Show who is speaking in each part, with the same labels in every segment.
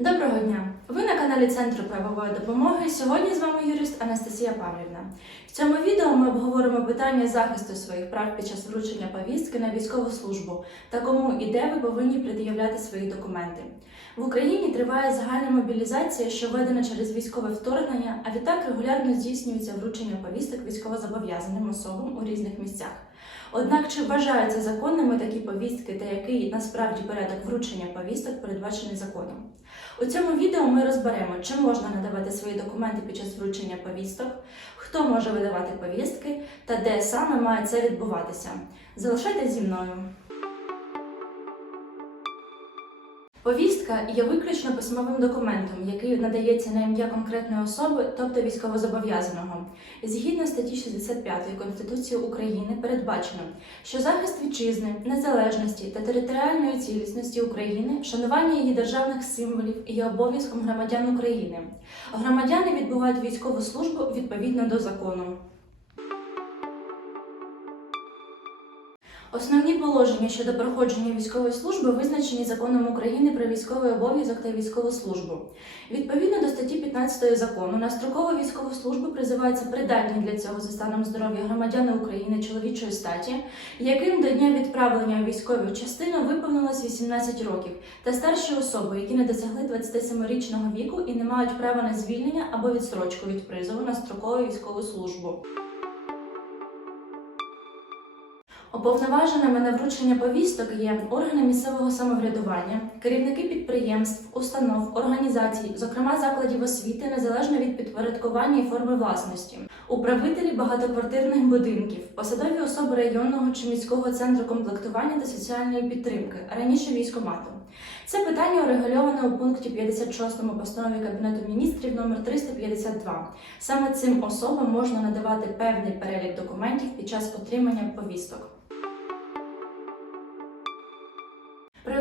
Speaker 1: Доброго дня! Ви на каналі Центру правової допомоги. Сьогодні з вами юрист Анастасія Павлівна. В цьому відео ми обговоримо питання захисту своїх прав під час вручення повістки на військову службу та кому і де ви повинні пред'являти свої документи. В Україні триває загальна мобілізація, що введена через військове вторгнення, а відтак регулярно здійснюється вручення повісток військовозобов'язаним особам у різних місцях. Однак чи вважаються законними такі повістки та який насправді порядок вручення повісток передбачений законом? У цьому відео ми розберемо, чи можна надавати свої документи під час вручення повісток, хто може видавати повістки та де саме має це відбуватися. Залишайтесь зі мною. Повістка є виключно письмовим документом, який надається на ім'я конкретної особи, тобто військовозобов'язаного. Згідно статті 65 Конституції України передбачено, що захист вітчизни, незалежності та територіальної цілісності України, шанування її державних символів є обов'язком громадян України. Громадяни відбувають військову службу відповідно до закону. Основні положення щодо проходження військової служби визначені законом України про військовий обов'язок та військову службу. Відповідно до статті 15 закону на строкову військову службу призиваються придатні для цього за станом здоров'я громадяни України чоловічої статі, яким до дня відправлення у військову частину виповнилось 18 років, та старші особи, які не досягли 27-річного віку і не мають права на звільнення або відстрочку від призову на строкову військову службу. Уповноваженими на вручення повісток є органи місцевого самоврядування, керівники підприємств, установ, організацій, зокрема закладів освіти, незалежно від підпорядкування і форми власності, управителі багатоквартирних будинків, посадові особи районного чи міського центру комплектування та соціальної підтримки, раніше військомату. Це питання урегульоване у пункті 56 постанови Кабінету міністрів номер 352. Саме цим особам можна надавати певний перелік документів під час отримання повісток.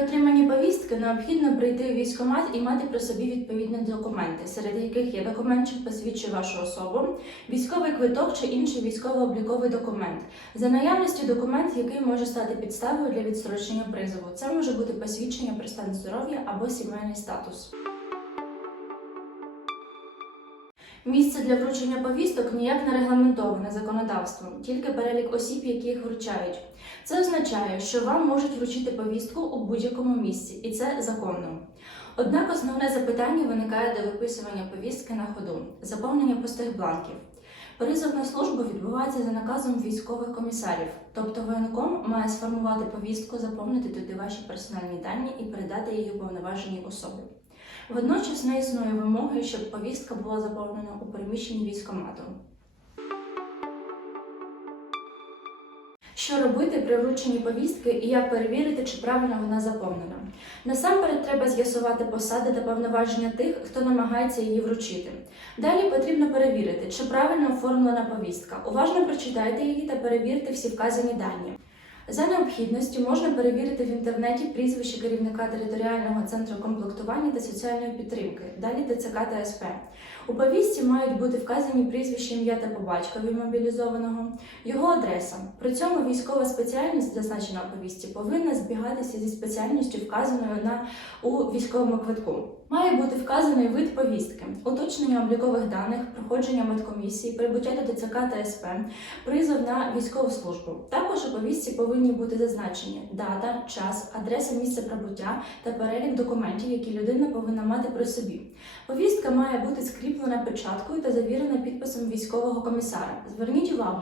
Speaker 1: Отриманні повістки необхідно прийти у військкомат і мати при собі відповідні документи, серед яких є документ, що посвідчує вашу особу, військовий квиток чи інший військово-обліковий документ. За наявності документ, який може стати підставою для відстрочення призову. Це може бути посвідчення про стан здоров'я або сімейний статус. Місце для вручення повісток ніяк не регламентоване законодавством, тільки перелік осіб, які їх вручають. Це означає, що вам можуть вручити повістку у будь-якому місці, і це законно. Однак основне запитання виникає до виписування повістки на ходу, заповнення пустих бланків. Призов на службу відбувається за наказом військових комісарів, тобто воєнком має сформувати повістку, заповнити туди ваші персональні дані і передати її уповноваженій особі. Водночас не існує вимоги, щоб повістка була заповнена у приміщенні військкомату. Що робити при врученні повістки і як перевірити, чи правильно вона заповнена? Насамперед треба з'ясувати посади та повноваження тих, хто намагається її вручити. Далі потрібно перевірити, чи правильно оформлена повістка. Уважно прочитайте її та перевірте всі вказані дані. За необхідністю можна перевірити в інтернеті прізвище керівника територіального центру комплектування та соціальної підтримки, далі ТЦК та СП. У повістці мають бути вказані прізвище, ім'я та по батькові мобілізованого, його адреса. При цьому військова спеціальність, зазначена у повістці, повинна збігатися зі спеціальністю, вказаною на у військовому квитку. Має бути вказаний вид повістки, уточнення облікових даних, проходження медкомісії, прибуття до ТЦК та СП, призов на військову службу. Також у повістці повинні бути зазначені дата, час, адреса місця прибуття та перелік документів, які людина повинна мати при собі. Повістка має бути скріплена печаткою та завірена підписом військового комісара. Зверніть увагу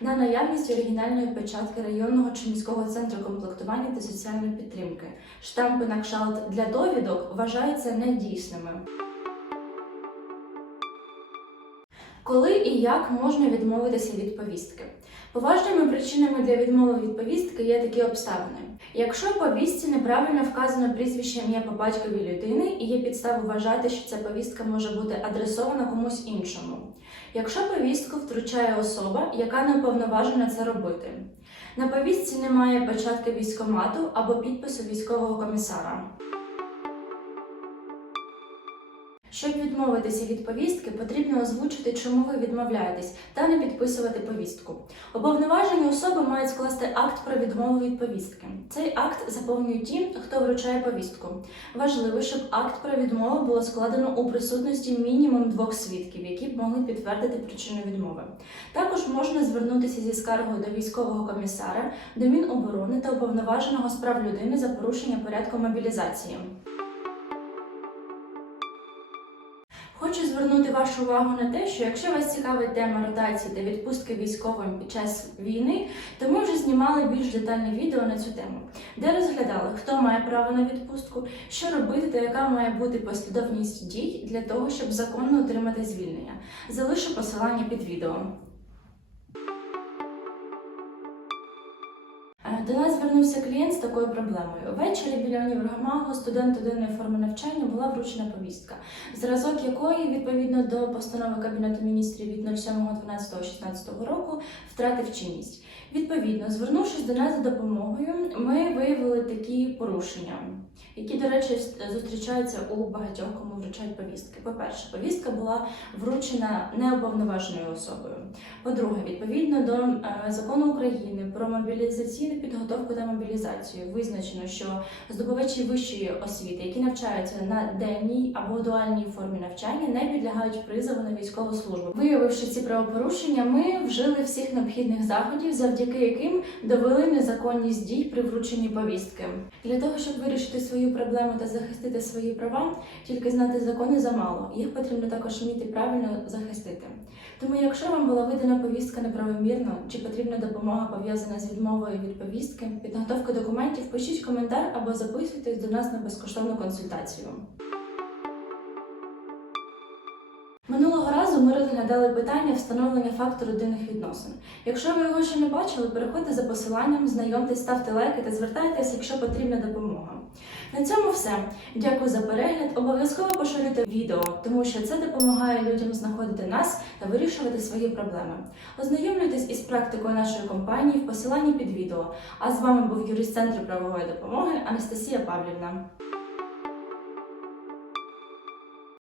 Speaker 1: на наявність оригінальної печатки районного чи міського центру комплектування та соціальної підтримки. Штампи на кшалт для довідок вважаються недійсними. Коли і як можна відмовитися від повістки? Поважними причинами для відмови від повістки є такі обставини. Якщо в повістці неправильно вказано прізвище ім'я по батькові людини і є підстави вважати, що ця повістка може бути адресована комусь іншому. Якщо повістку втручає особа, яка не уповноважена це робити. На повістці немає печатки військомату або підпису військового комісара. Щоб відмовитися від повістки, потрібно озвучити, чому ви відмовляєтесь, та не підписувати повістку. Уповноважені особи мають скласти акт про відмову від повістки. Цей акт заповнюють ті, хто вручає повістку. Важливо, щоб акт про відмову було складено у присутності мінімум двох свідків, які б могли підтвердити причину відмови. Також можна звернутися зі скаргою до військового комісара, до Міноборони та уповноваженого з прав людини за порушення порядку мобілізації. Хочу звернути вашу увагу на те, що якщо вас цікавить тема ротації та відпустки військовим під час війни, то ми вже знімали більш детальне відео на цю тему, де розглядали, хто має право на відпустку, що робити та яка має бути послідовність дій для того, щоб законно отримати звільнення. Залишу посилання під відео. До нас звернувся клієнт з такою проблемою. Ввечері біля універмагу студенту денної форми навчання була вручена повістка, зразок якої, відповідно до постанови Кабінету міністрів від 07.12.16 року, втратив чинність. Відповідно, звернувшись до нас за допомогою, ми виявили такі порушення, які, до речі, зустрічаються у багатьох, кому вручають повістки. По-перше, повістка була вручена неуповноваженою особою. По-друге, відповідно до е, закону України про мобілізаційну підготовку та мобілізацію визначено, що здобувачі вищої освіти, які навчаються на денній або дуальній формі навчання, не підлягають призову на військову службу. Виявивши ці правопорушення, ми вжили всіх необхідних заходів, завдяки яким довели незаконність дій при врученні повістки. Для того щоб вирішити свою проблему та захистити свої права, тільки знати закони замало. Їх потрібно також вміти правильно захистити. Тому, якщо вам була видана повістка неправомірно чи потрібна допомога пов'язана з відмовою від повістки, підготовка документів, пишіть коментар або записуйтесь до нас на безкоштовну консультацію. Минулого разу ми розглядали питання встановлення факту родинних відносин. Якщо ви його ще не бачили, переходьте за посиланням, знайомтесь, ставте лайки та звертайтеся, якщо потрібна допомога. На цьому все. Дякую за перегляд. Обов'язково поширюйте відео, тому що це допомагає людям знаходити нас та вирішувати свої проблеми. Ознайомлюйтесь із практикою нашої компанії в посиланні під відео. А з вами був юрист Центру правової допомоги Анастасія Павлівна.